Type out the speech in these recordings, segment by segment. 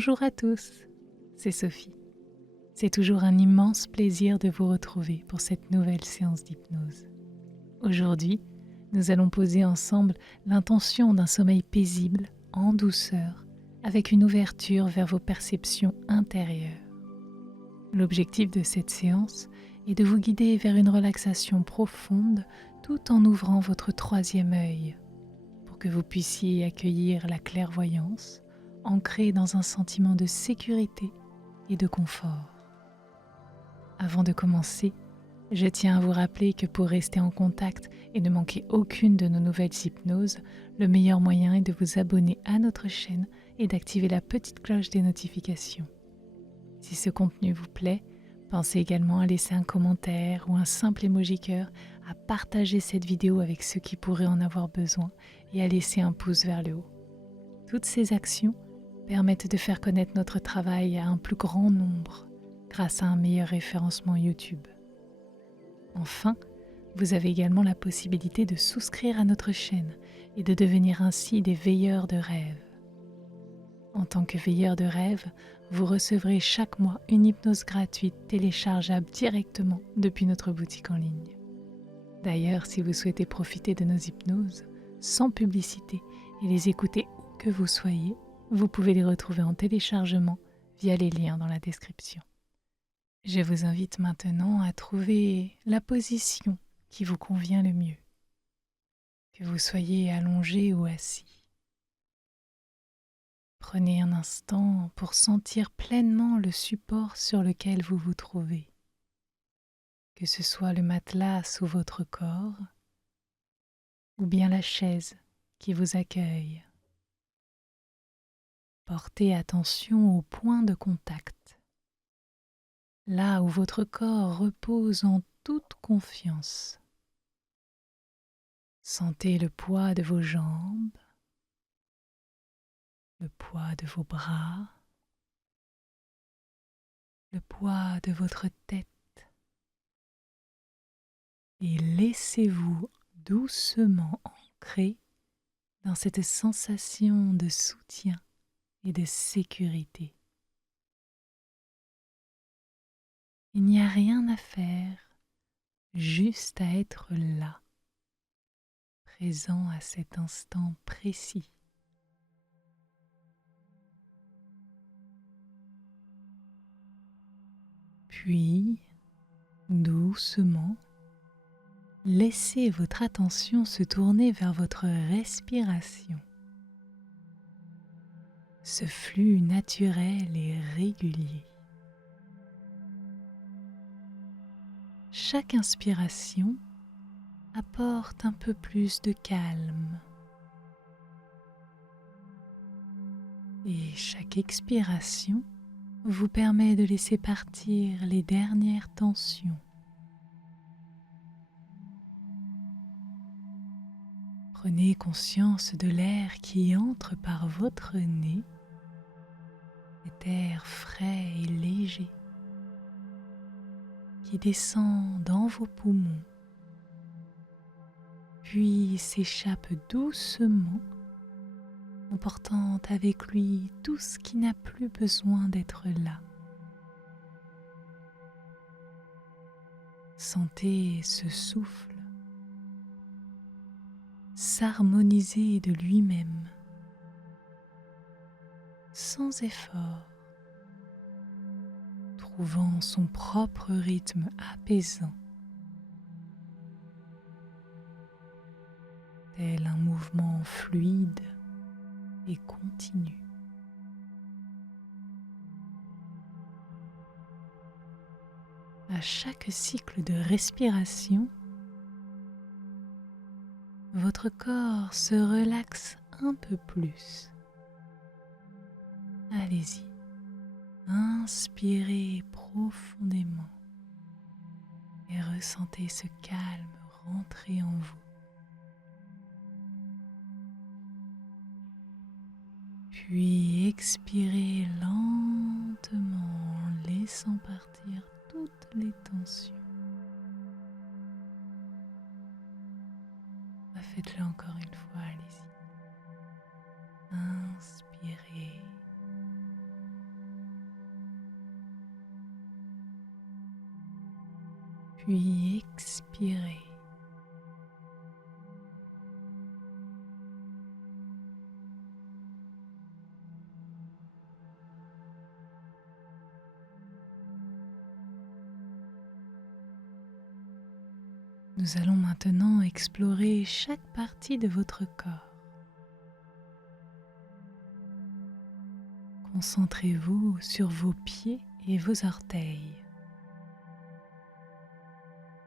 Bonjour à tous, c'est Sophie. C'est toujours un immense plaisir de vous retrouver pour cette nouvelle séance d'hypnose. Aujourd'hui, nous allons poser ensemble l'intention d'un sommeil paisible, en douceur, avec une ouverture vers vos perceptions intérieures. L'objectif de cette séance est de vous guider vers une relaxation profonde tout en ouvrant votre troisième œil, pour que vous puissiez accueillir la clairvoyance, ancrée dans un sentiment de sécurité et de confort. Avant de commencer, je tiens à vous rappeler que pour rester en contact et ne manquer aucune de nos nouvelles hypnoses, le meilleur moyen est de vous abonner à notre chaîne et d'activer la petite cloche des notifications. Si ce contenu vous plaît, pensez également à laisser un commentaire ou un simple emoji cœur, à partager cette vidéo avec ceux qui pourraient en avoir besoin et à laisser un pouce vers le haut. Toutes ces actions permettent de faire connaître notre travail à un plus grand nombre grâce à un meilleur référencement YouTube. Enfin, vous avez également la possibilité de souscrire à notre chaîne et de devenir ainsi des veilleurs de rêve. En tant que veilleur de rêve, vous recevrez chaque mois une hypnose gratuite téléchargeable directement depuis notre boutique en ligne. D'ailleurs, si vous souhaitez profiter de nos hypnoses sans publicité et les écouter où que vous soyez, vous pouvez les retrouver en téléchargement via les liens dans la description. Je vous invite maintenant à trouver la position qui vous convient le mieux, que vous soyez allongé ou assis. Prenez un instant pour sentir pleinement le support sur lequel vous vous trouvez, que ce soit le matelas sous votre corps ou bien la chaise qui vous accueille. Portez attention au point de contact, là où votre corps repose en toute confiance. Sentez le poids de vos jambes, le poids de vos bras, le poids de votre tête et laissez-vous doucement ancrer dans cette sensation de soutien et de sécurité. Il n'y a rien à faire, juste à être là, présent à cet instant précis. Puis, doucement, laissez votre attention se tourner vers votre respiration. Ce flux naturel et régulier. Chaque inspiration apporte un peu plus de calme et chaque expiration vous permet de laisser partir les dernières tensions. Prenez conscience de l'air qui entre par votre nez, cet air frais et léger qui descend dans vos poumons, puis s'échappe doucement, emportant avec lui tout ce qui n'a plus besoin d'être là. Sentez ce souffle s'harmoniser de lui-même, sans effort, trouvant son propre rythme apaisant, tel un mouvement fluide et continu. À chaque cycle de respiration, votre corps se relaxe un peu plus. Allez-y, inspirez profondément et ressentez ce calme rentrer en vous. Puis expirez lentement en laissant partir toutes les tensions. Faites-le encore une fois, allez-y. Inspirez puis expirez. Nous allons maintenant explorer chaque partie de votre corps. Concentrez-vous sur vos pieds et vos orteils.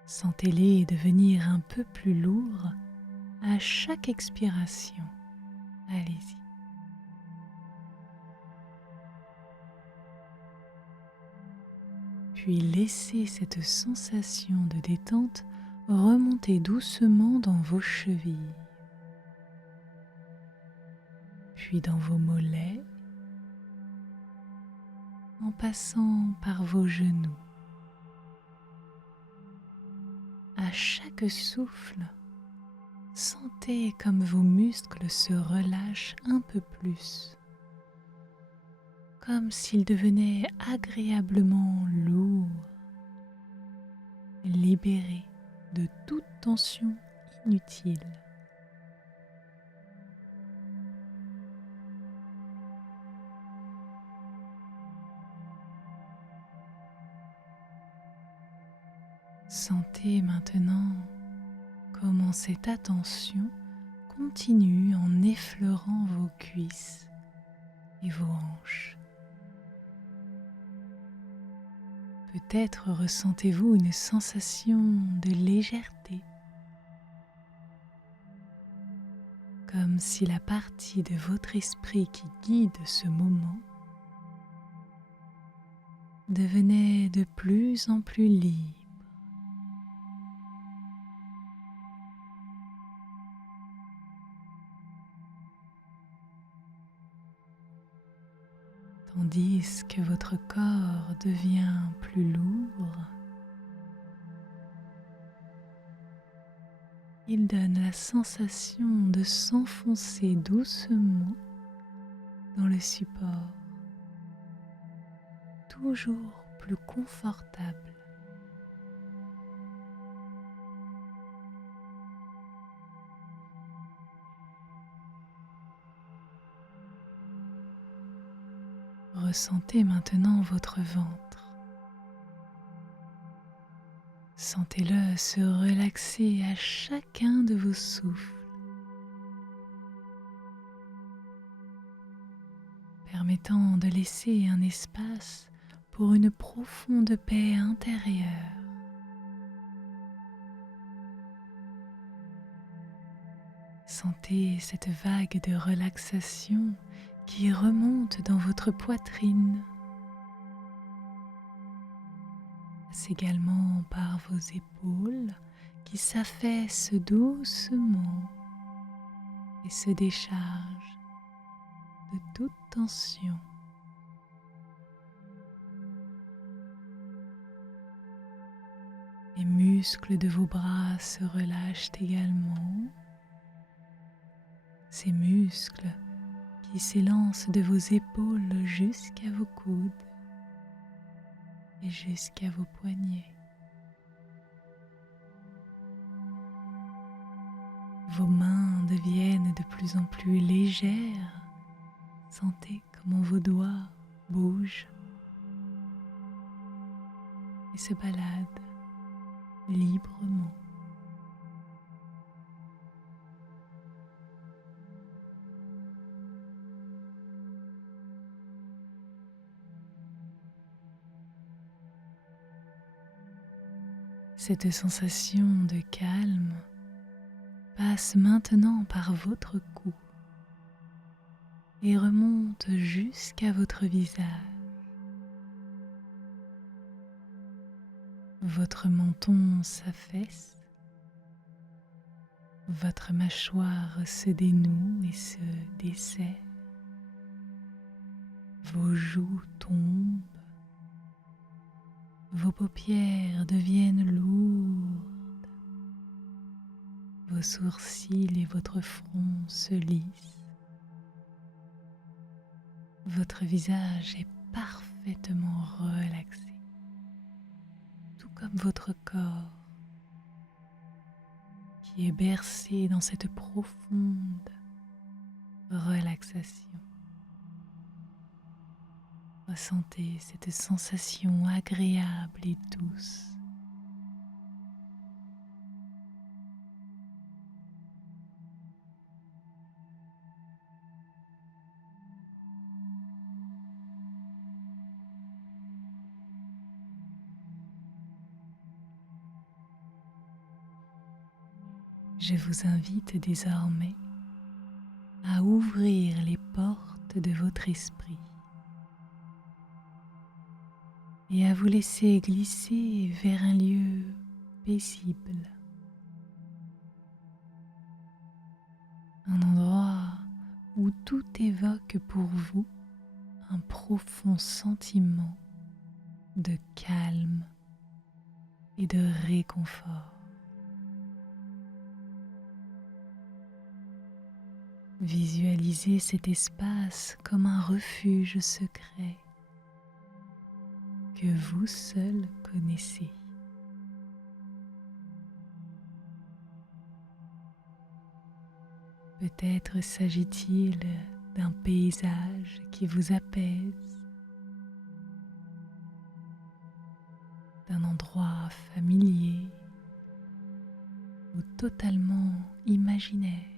Sentez-les devenir un peu plus lourds à chaque expiration. Allez-y. Puis laissez cette sensation de détente remonter doucement dans vos chevilles, puis dans vos mollets, en passant par vos genoux. À chaque souffle, sentez comme vos muscles se relâchent un peu plus, comme s'ils devenaient agréablement lourds, libérés de toute tension inutile. Sentez maintenant comment cette attention continue en effleurant vos cuisses et vos hanches. Peut-être ressentez-vous une sensation de légèreté, comme si la partie de votre esprit qui guide ce moment devenait de plus en plus libre. Tandis que votre corps devient plus lourd, il donne la sensation de s'enfoncer doucement dans le support, toujours plus confortable. Ressentez maintenant votre ventre. Sentez-le se relaxer à chacun de vos souffles, permettant de laisser un espace pour une profonde paix intérieure. Sentez cette vague de relaxation qui remonte dans votre poitrine. Passe également par vos épaules qui s'affaissent doucement et se déchargent de toute tension. Les muscles de vos bras se relâchent également. Ces muscles qui s'élancent de vos épaules jusqu'à vos coudes et jusqu'à vos poignets. Vos mains deviennent de plus en plus légères. Sentez comment vos doigts bougent et se baladent librement. Cette sensation de calme passe maintenant par votre cou et remonte jusqu'à votre visage. Votre menton s'affaisse, votre mâchoire se dénoue et se desserre, vos joues tombent, vos paupières deviennent lourdes, vos sourcils et votre front se lissent. Votre visage est parfaitement relaxé, tout comme votre corps qui est bercé dans cette profonde relaxation. Ressentez cette sensation agréable et douce. Je vous invite désormais à ouvrir les portes de votre esprit et à vous laisser glisser vers un lieu paisible, un endroit où tout évoque pour vous un profond sentiment de calme et de réconfort. Visualisez cet espace comme un refuge secret que vous seul connaissez. Peut-être s'agit-il d'un paysage qui vous apaise, d'un endroit familier ou totalement imaginaire.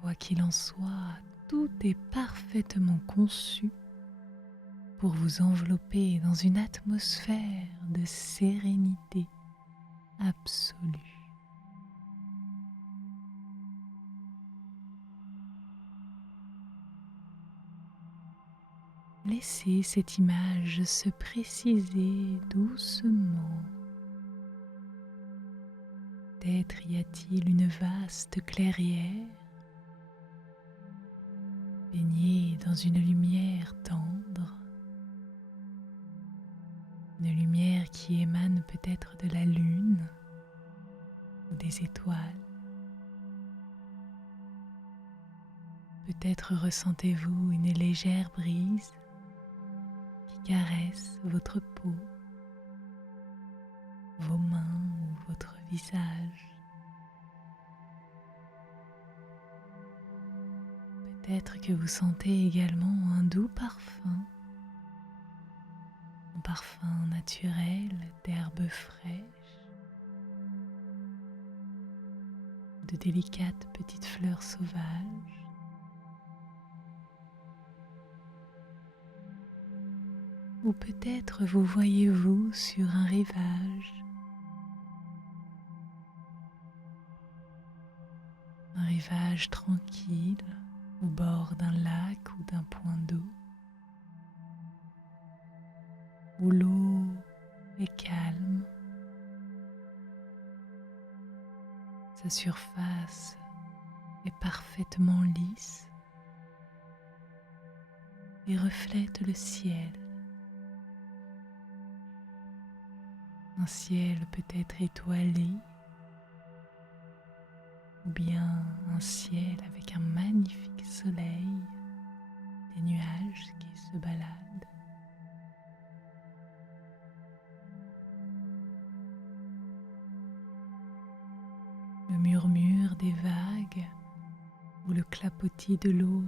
Quoi qu'il en soit, tout est parfaitement conçu pour vous envelopper dans une atmosphère de sérénité absolue. Laissez cette image se préciser doucement. Peut-être y a-t-il une vaste clairière baignée dans une lumière tendre, une lumière qui émane peut-être de la lune ou des étoiles. Peut-être ressentez-vous une légère brise qui caresse votre peau, vos mains ou votre visage. Peut-être que vous sentez également un doux parfum, un parfum naturel d'herbes fraîches, de délicates petites fleurs sauvages. Ou peut-être vous voyez-vous sur un rivage tranquille au bord d'un lac ou d'un point d'eau, où l'eau est calme, sa surface est parfaitement lisse et reflète le ciel. Un ciel peut-être étoilé ou bien un ciel avec un magnifique soleil, des nuages qui se baladent. Le murmure des vagues ou le clapotis de l'eau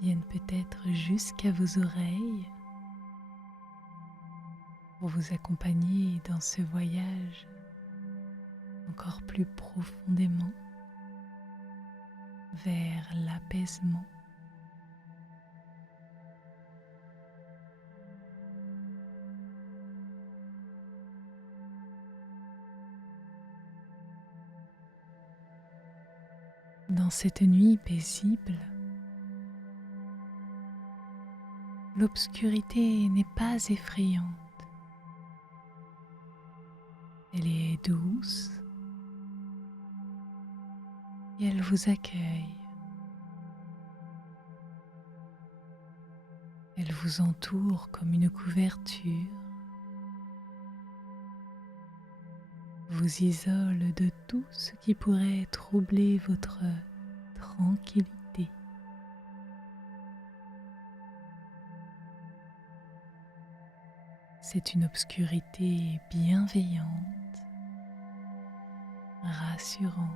viennent peut-être jusqu'à vos oreilles pour vous accompagner dans ce voyage encore plus profondément vers l'apaisement. Dans cette nuit paisible, l'obscurité n'est pas effrayante. Elle est douce et elle vous accueille. Elle vous entoure comme une couverture, vous isole de tout ce qui pourrait troubler votre tranquillité. C'est une obscurité bienveillante, rassurante,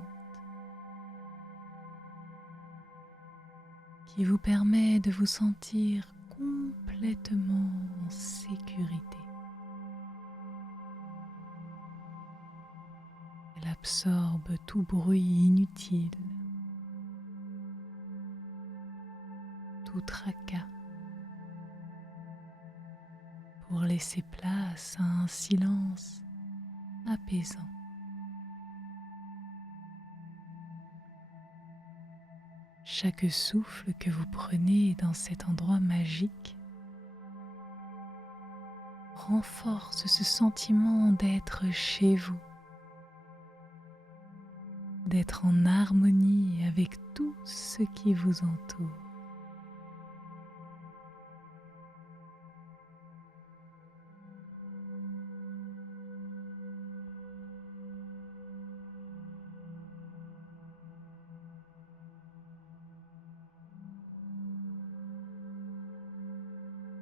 qui vous permet de vous sentir complètement en sécurité. Elle absorbe tout bruit inutile, tout tracas, pour laisser place à un silence apaisant. Chaque souffle que vous prenez dans cet endroit magique renforce ce sentiment d'être chez vous, d'être en harmonie avec tout ce qui vous entoure.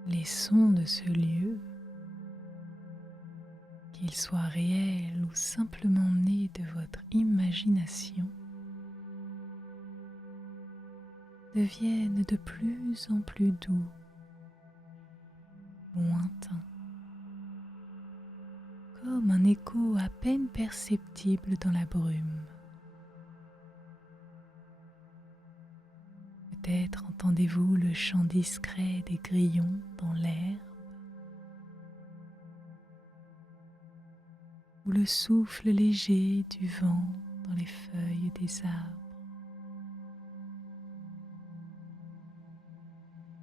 Les sons de ce lieu, qu'ils soient réels ou simplement nés de votre imagination, deviennent de plus en plus doux, lointains, comme un écho à peine perceptible dans la brume. Peut-être entendez-vous le chant discret des grillons dans l'herbe ou le souffle léger du vent dans les feuilles des arbres.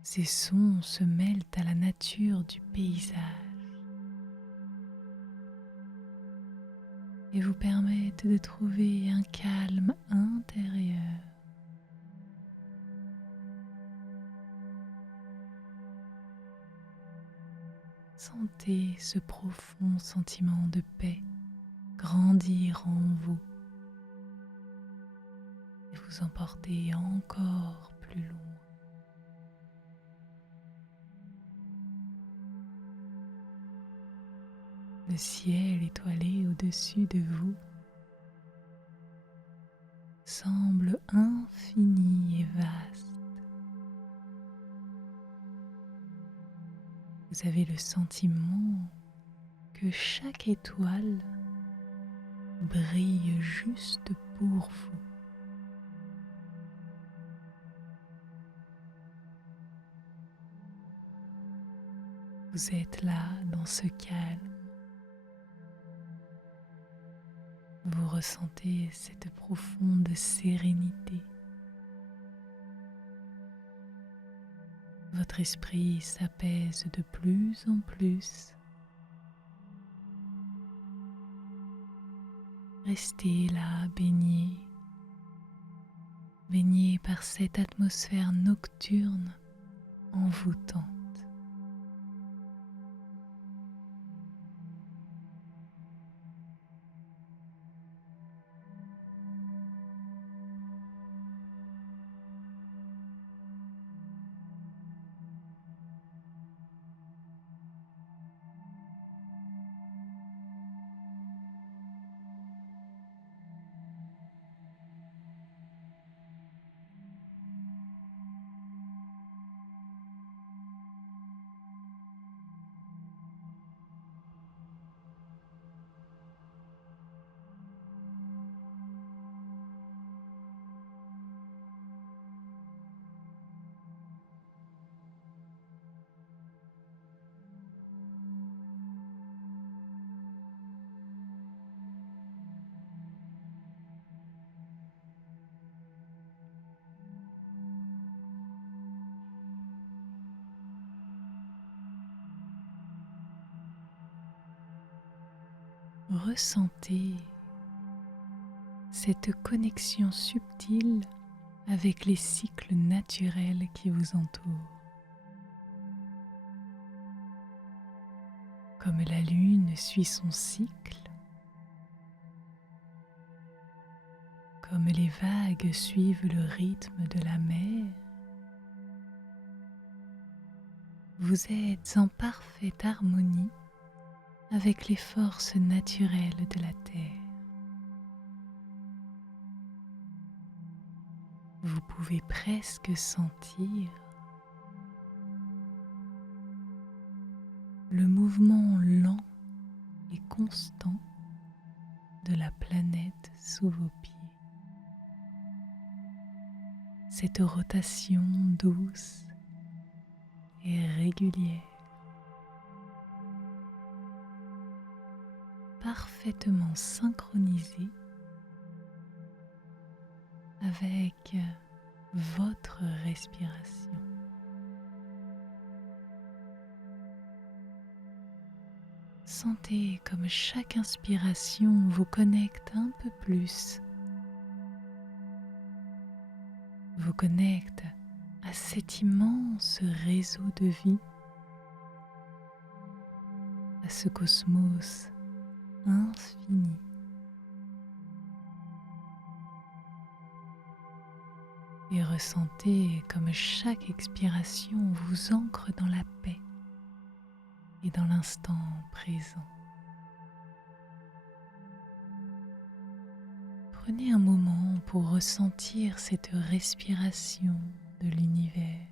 Ces sons se mêlent à la nature du paysage et vous permettent de trouver un calme intérieur. Sentez ce profond sentiment de paix grandir en vous et vous emporter encore plus loin. Le ciel étoilé au-dessus de vous semble infini et vaste. Vous avez le sentiment que chaque étoile brille juste pour vous. Vous êtes là dans ce calme. Vous ressentez cette profonde sérénité. Votre esprit s'apaise de plus en plus. Restez là, baigné par cette atmosphère nocturne envoûtante. Ressentez cette connexion subtile avec les cycles naturels qui vous entourent. Comme la lune suit son cycle, comme les vagues suivent le rythme de la mer, vous êtes en parfaite harmonie avec les forces naturelles de la Terre. Vous pouvez presque sentir le mouvement lent et constant de la planète sous vos pieds. Cette rotation douce et régulière, parfaitement synchronisée avec votre respiration. Sentez comme chaque inspiration vous connecte un peu plus, vous connecte à cet immense réseau de vie, à ce cosmos infini. Et ressentez comme chaque expiration vous ancre dans la paix et dans l'instant présent. Prenez un moment pour ressentir cette respiration de l'univers,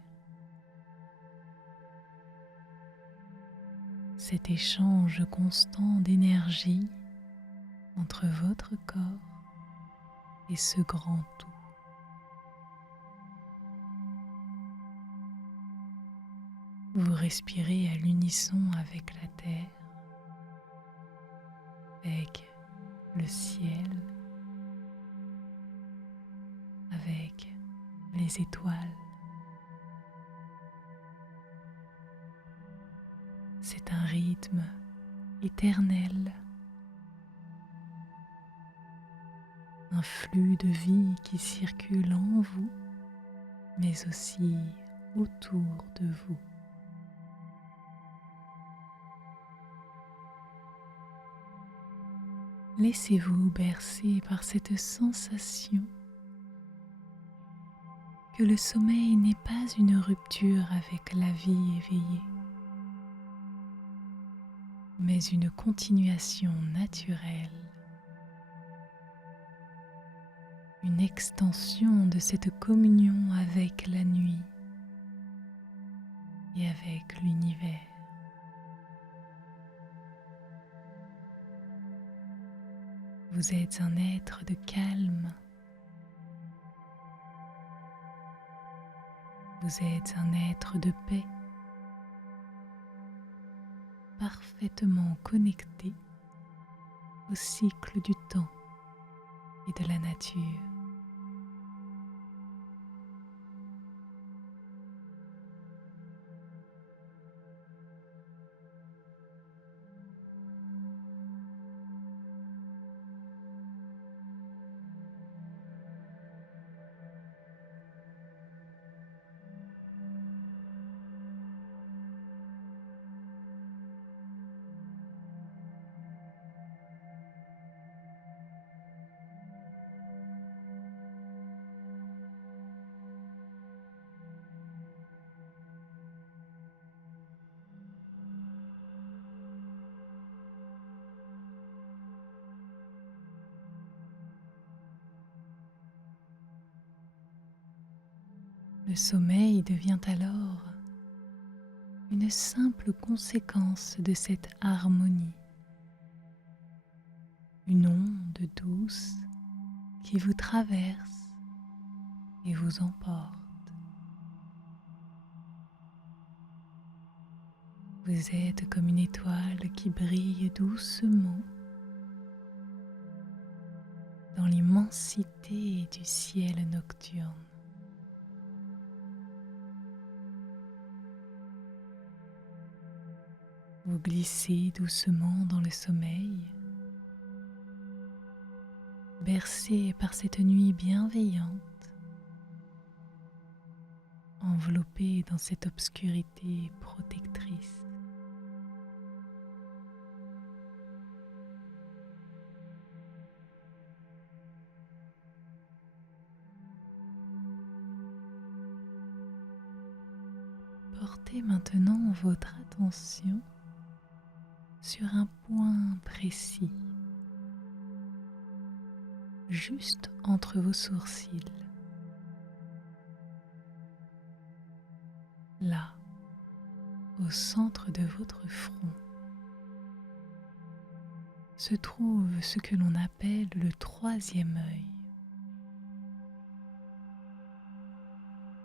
cet échange constant d'énergie entre votre corps et ce grand tout. Vous respirez à l'unisson avec la terre, avec le ciel, avec les étoiles. C'est un rythme éternel, un flux de vie qui circule en vous, mais aussi autour de vous. Laissez-vous bercer par cette sensation que le sommeil n'est pas une rupture avec la vie éveillée, mais une continuation naturelle, une extension de cette communion avec la nuit et avec l'univers. Vous êtes un être de calme. Vous êtes un être de paix, parfaitement connecté au cycle du temps et de la nature. Le sommeil devient alors une simple conséquence de cette harmonie, une onde douce qui vous traverse et vous emporte. Vous êtes comme une étoile qui brille doucement dans l'immensité du ciel nocturne. Vous glissez doucement dans le sommeil, bercé par cette nuit bienveillante, enveloppé dans cette obscurité protectrice. Portez maintenant votre attention sur un point précis, juste entre vos sourcils. Là, au centre de votre front, se trouve ce que l'on appelle le troisième œil.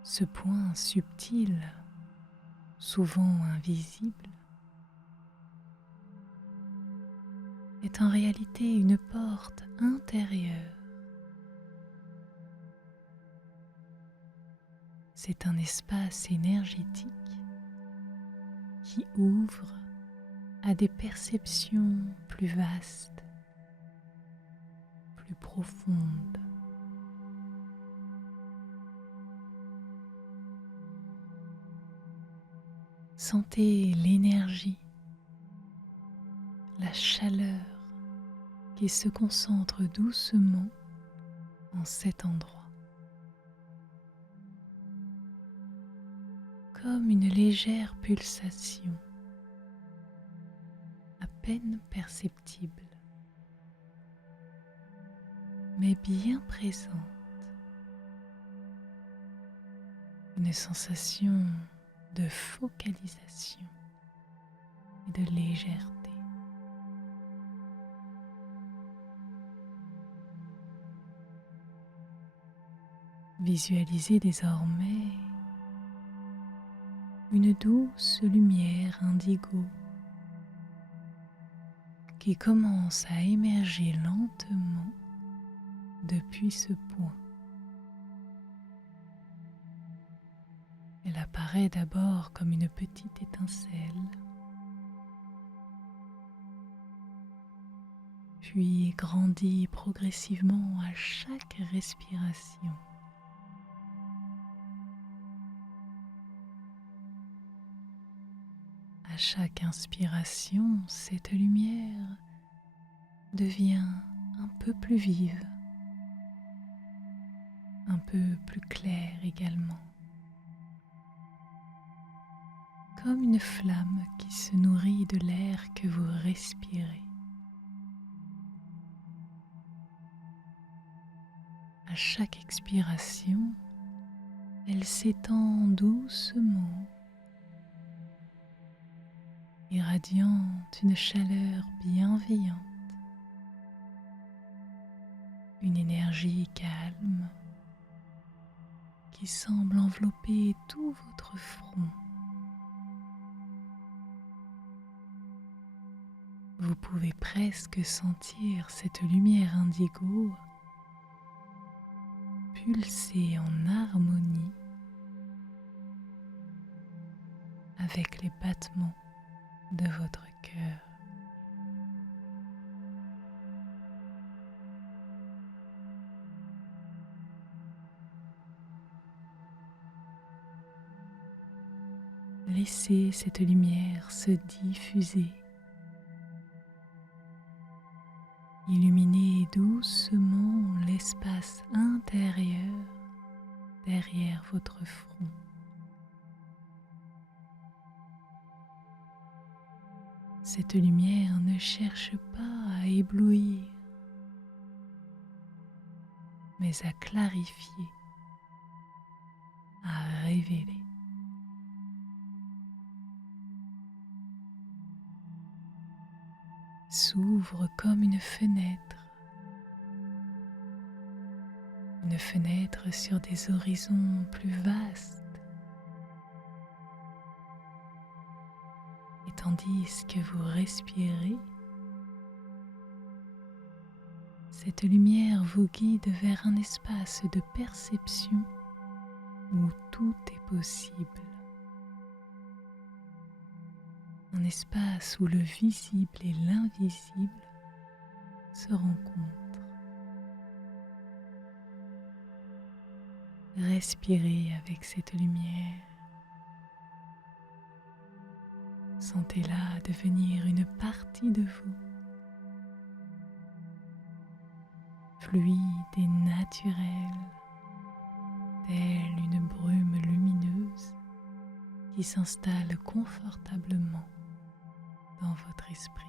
Ce point subtil, souvent invisible, est en réalité une porte intérieure. C'est un espace énergétique qui ouvre à des perceptions plus vastes, plus profondes. Sentez l'énergie, la chaleur qui se concentre doucement en cet endroit. Comme une légère pulsation, à peine perceptible, mais bien présente. Une sensation de focalisation et de légèreté. Visualisez désormais une douce lumière indigo qui commence à émerger lentement depuis ce point. Elle apparaît d'abord comme une petite étincelle, puis grandit progressivement à chaque respiration. À chaque inspiration, cette lumière devient un peu plus vive, un peu plus claire également, comme une flamme qui se nourrit de l'air que vous respirez. À chaque expiration, elle s'étend doucement, irradiant une chaleur bienveillante, une énergie calme qui semble envelopper tout votre front. Vous pouvez presque sentir cette lumière indigo pulser en harmonie avec les battements de votre cœur. Laissez cette lumière se diffuser, illuminez doucement l'espace intérieur derrière votre front. Cette lumière ne cherche pas à éblouir, mais à clarifier, à révéler. S'ouvre comme une fenêtre sur des horizons plus vastes. Et tandis que vous respirez, cette lumière vous guide vers un espace de perception où tout est possible. Un espace où le visible et l'invisible se rencontrent. Respirez avec cette lumière. Sentez-la devenir une partie de vous, fluide et naturelle, telle une brume lumineuse qui s'installe confortablement dans votre esprit.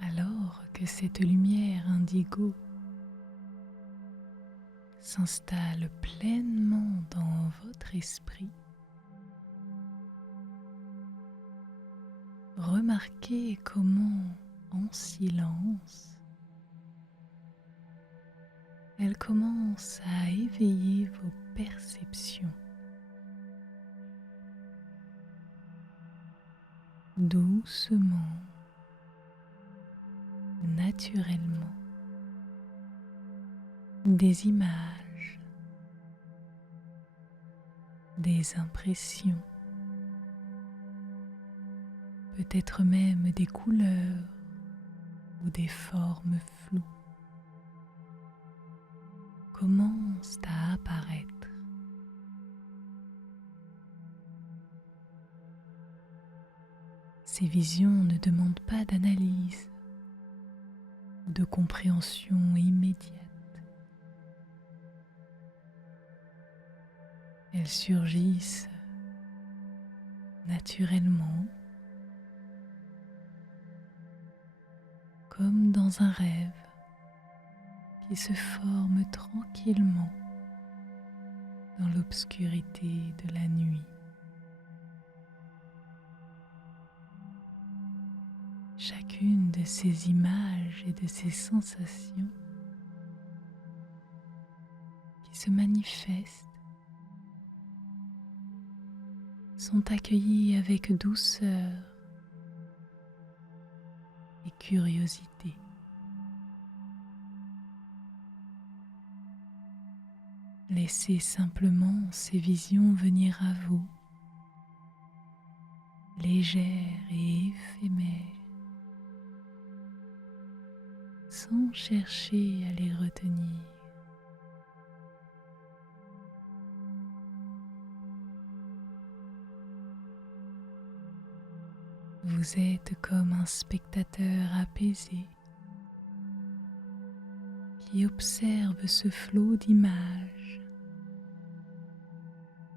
Alors que cette lumière indigo s'installe pleinement dans votre esprit, remarquez comment, en silence, elle commence à éveiller vos perceptions. Doucement, naturellement, des images, des impressions, peut-être même des couleurs ou des formes floues commencent à apparaître. Ces visions ne demandent pas d'analyse ou de compréhension immédiate. Elles surgissent naturellement, comme dans un rêve qui se forme tranquillement dans l'obscurité de la nuit. Chacune de ces images et de ces sensations qui se manifestent sont accueillies avec douceur et curiosité. Laissez simplement ces visions venir à vous, légères et éphémères, sans chercher à les retenir. Vous êtes comme un spectateur apaisé qui observe ce flot d'images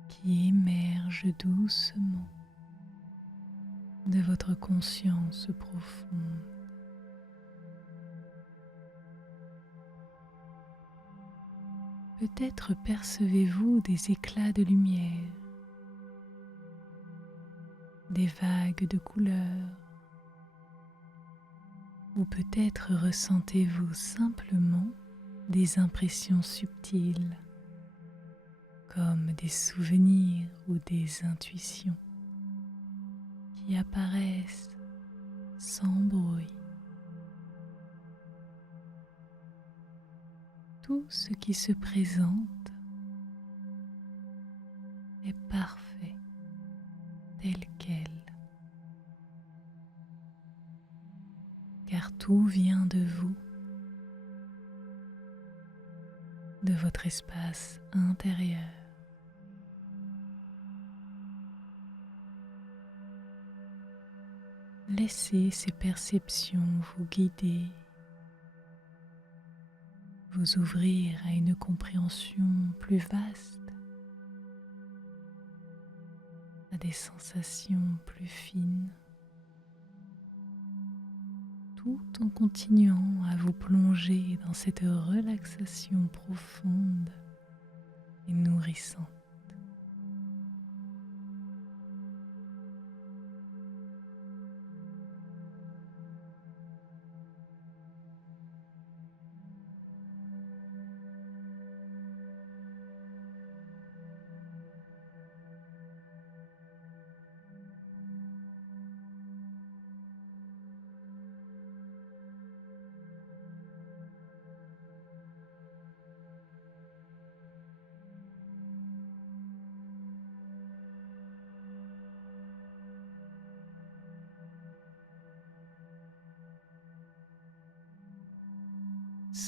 qui émerge doucement de votre conscience profonde. Peut-être percevez-vous des éclats de lumière, des vagues de couleurs, ou peut-être ressentez-vous simplement des impressions subtiles, comme des souvenirs ou des intuitions qui apparaissent sans bruit. Tout ce qui se présente est parfait tel quel, car tout vient de vous, de votre espace intérieur. Laissez ces perceptions vous guider, vous ouvrir à une compréhension plus vaste, à des sensations plus fines, tout en continuant à vous plonger dans cette relaxation profonde et nourrissante.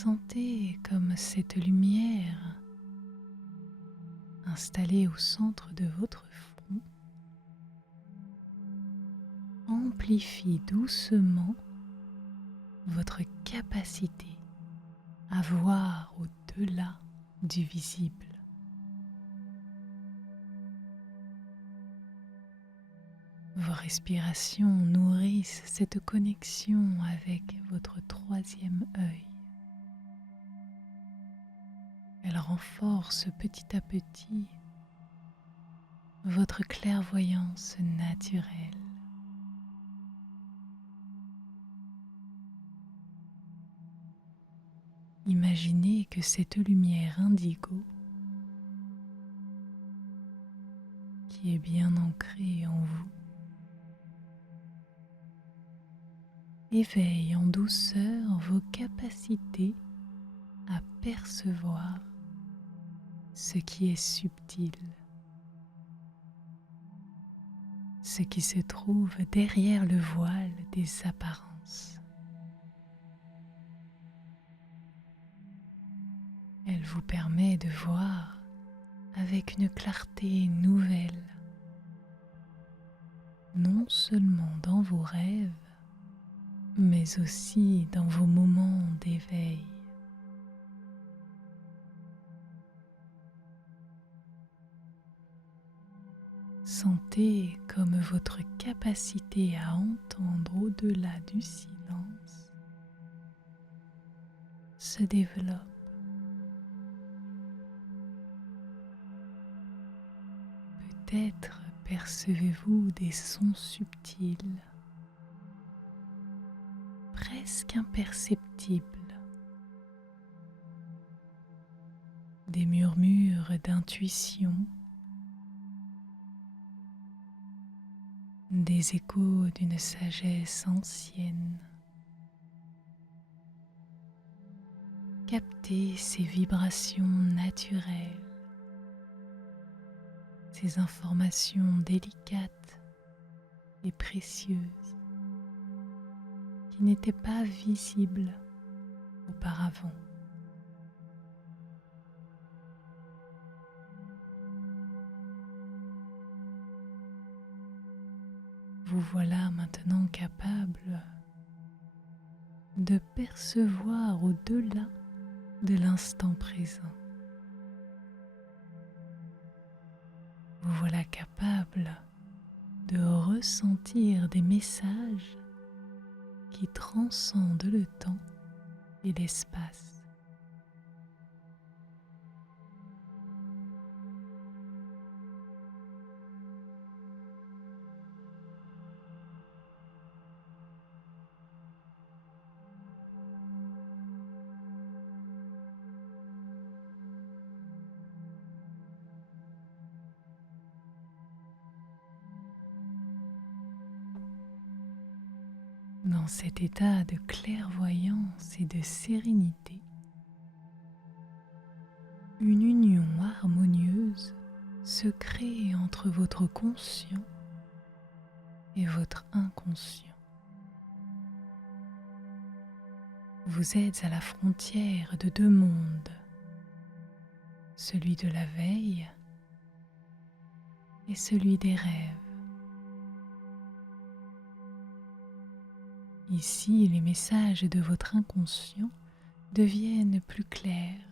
Sentez comme cette lumière installée au centre de votre front amplifie doucement votre capacité à voir au-delà du visible. Vos respirations nourrissent cette connexion avec votre troisième œil. Elles renforcent petit à petit votre clairvoyance naturelle. Imaginez que cette lumière indigo, qui est bien ancrée en vous, éveille en douceur vos capacités à percevoir ce qui est subtil, ce qui se trouve derrière le voile des apparences. Elle vous permet de voir avec une clarté nouvelle, non seulement dans vos rêves, mais aussi dans vos moments d'éveil. Sentez comme votre capacité à entendre au-delà du silence se développe. Peut-être percevez-vous des sons subtils, presque imperceptibles, des murmures d'intuition, des échos d'une sagesse ancienne. Captez ces vibrations naturelles, ces informations délicates et précieuses qui n'étaient pas visibles auparavant. Vous voilà maintenant capable de percevoir au-delà de l'instant présent. Vous voilà capable de ressentir des messages qui transcendent le temps et l'espace. Dans cet état de clairvoyance et de sérénité, une union harmonieuse se crée entre votre conscient et votre inconscient. Vous êtes à la frontière de deux mondes, celui de la veille et celui des rêves. Ici, les messages de votre inconscient deviennent plus clairs,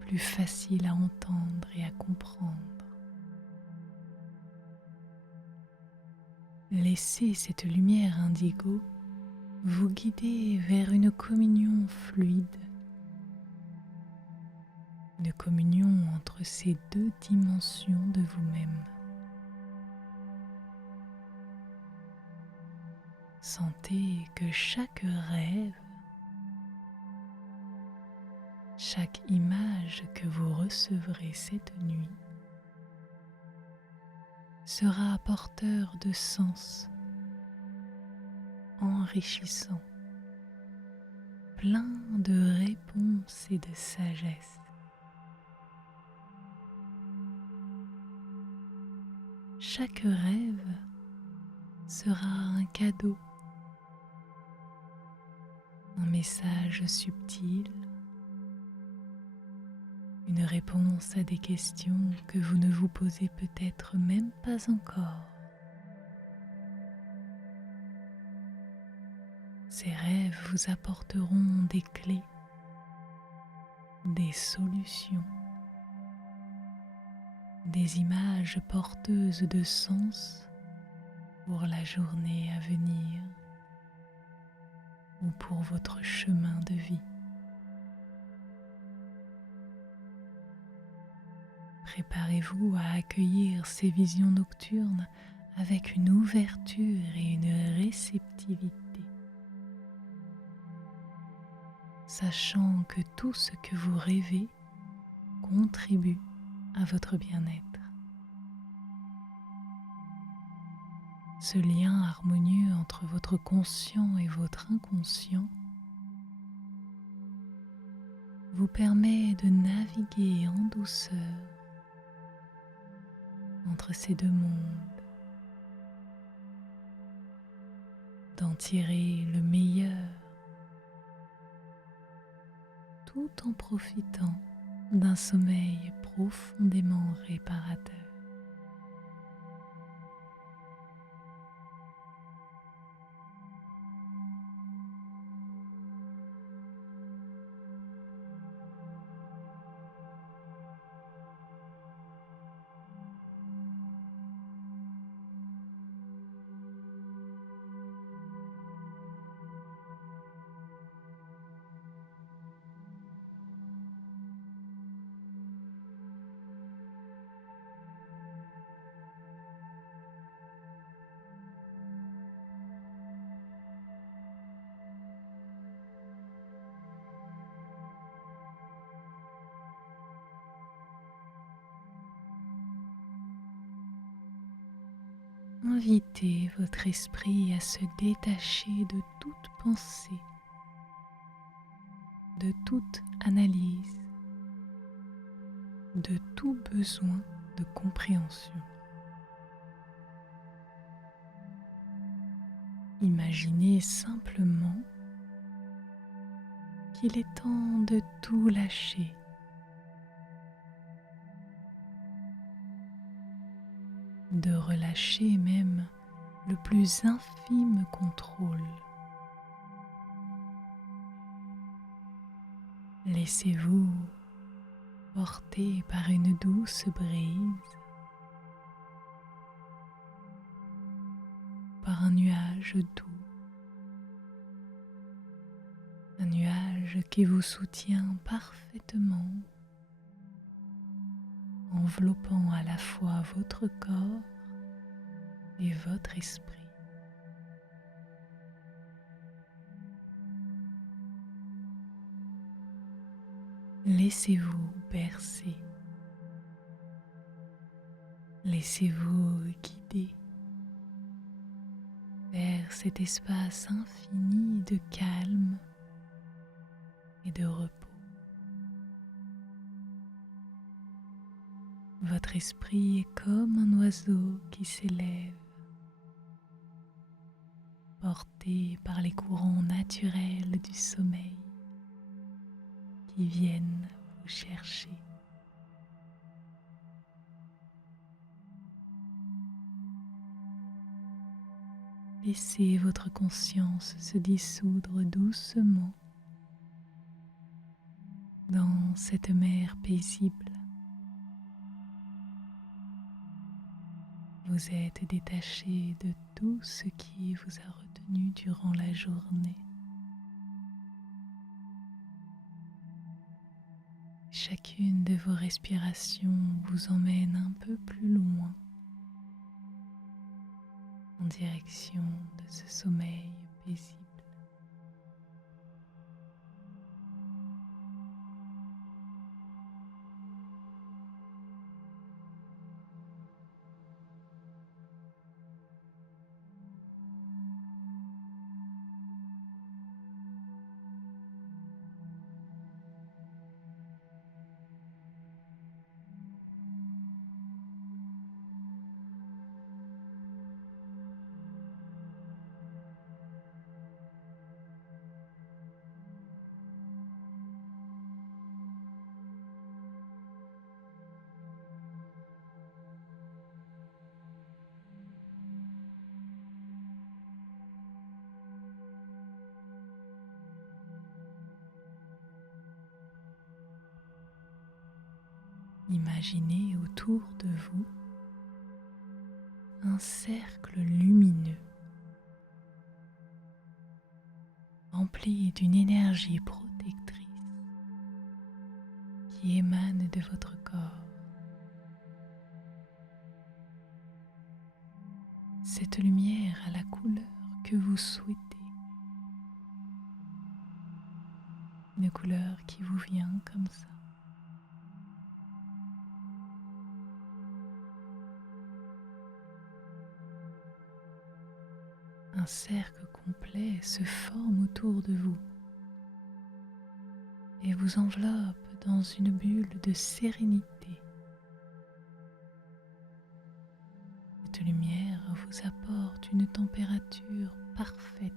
plus faciles à entendre et à comprendre. Laissez cette lumière indigo vous guider vers une communion fluide, une communion entre ces deux dimensions de vous-même. Sentez que chaque rêve, chaque image que vous recevrez cette nuit sera porteur de sens, enrichissant, plein de réponses et de sagesse. Chaque rêve sera un cadeau, un message subtil, une réponse à des questions que vous ne vous posez peut-être même pas encore. Ces rêves vous apporteront des clés, des solutions, des images porteuses de sens pour la journée à venir ou pour votre chemin de vie. Préparez-vous à accueillir ces visions nocturnes avec une ouverture et une réceptivité, sachant que tout ce que vous rêvez contribue à votre bien-être. Ce lien harmonieux entre votre conscient et votre inconscient vous permet de naviguer en douceur entre ces deux mondes, d'en tirer le meilleur tout en profitant d'un sommeil profondément réparateur. Invitez votre esprit à se détacher de toute pensée, de toute analyse, de tout besoin de compréhension. Imaginez simplement qu'il est temps de tout lâcher, de relâcher même le plus infime contrôle. Laissez-vous porter par une douce brise, par un nuage doux, un nuage qui vous soutient parfaitement, enveloppant à la fois votre corps et votre esprit. Laissez-vous bercer, laissez-vous guider vers cet espace infini de calme et de repos. Votre esprit est comme un oiseau qui s'élève, porté par les courants naturels du sommeil qui viennent vous chercher. Laissez votre conscience se dissoudre doucement dans cette mer paisible. Vous êtes détaché de tout ce qui vous a retenu durant la journée. Chacune de vos respirations vous emmène un peu plus loin en direction de ce sommeil paisible. Imaginez autour de vous un cercle lumineux rempli d'une énergie protectrice qui émane de votre corps. Cette lumière a la couleur que vous souhaitez, une couleur qui vous vient comme ça. Un cercle complet se forme autour de vous et vous enveloppe dans une bulle de sérénité. Cette lumière vous apporte une température parfaite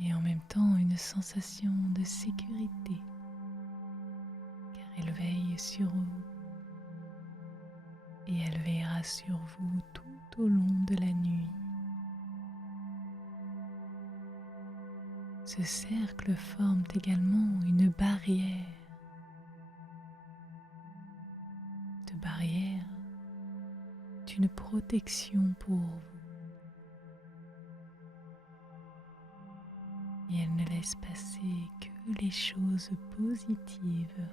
et en même temps une sensation de sécurité car elle veille sur vous et elle veillera sur vous tout au long de la nuit. Ce cercle forme également une barrière. Cette barrière est une protection pour vous. Et elle ne laisse passer que les choses positives.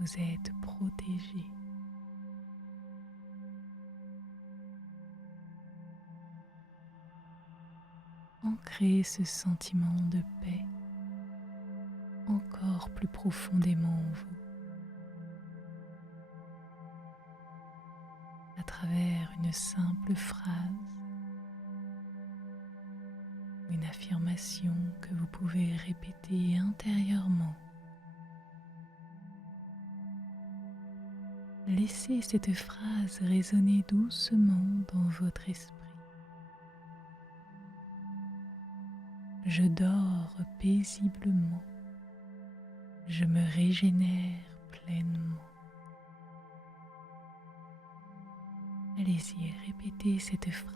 Vous êtes protégé. Ancrez ce sentiment de paix encore plus profondément en vous à travers une simple phrase, une affirmation que vous pouvez répéter intérieurement. Laissez cette phrase résonner doucement dans votre esprit. Je dors paisiblement. Je me régénère pleinement. Allez-y, répétez cette phrase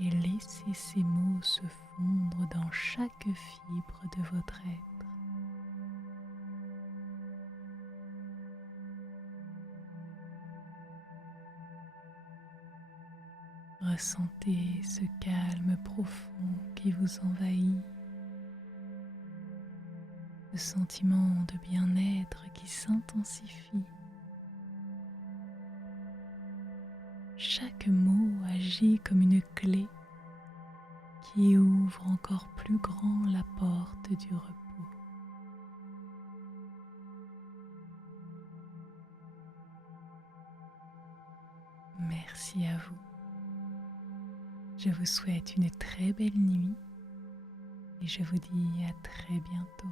et laissez ces mots se fondre dans chaque fibre de votre être. Ressentez ce calme profond qui vous envahit, ce sentiment de bien-être qui s'intensifie. Chaque mot agit comme une clé qui ouvre encore plus grand la porte du repos. Merci à vous. Je vous souhaite une très belle nuit et je vous dis à très bientôt.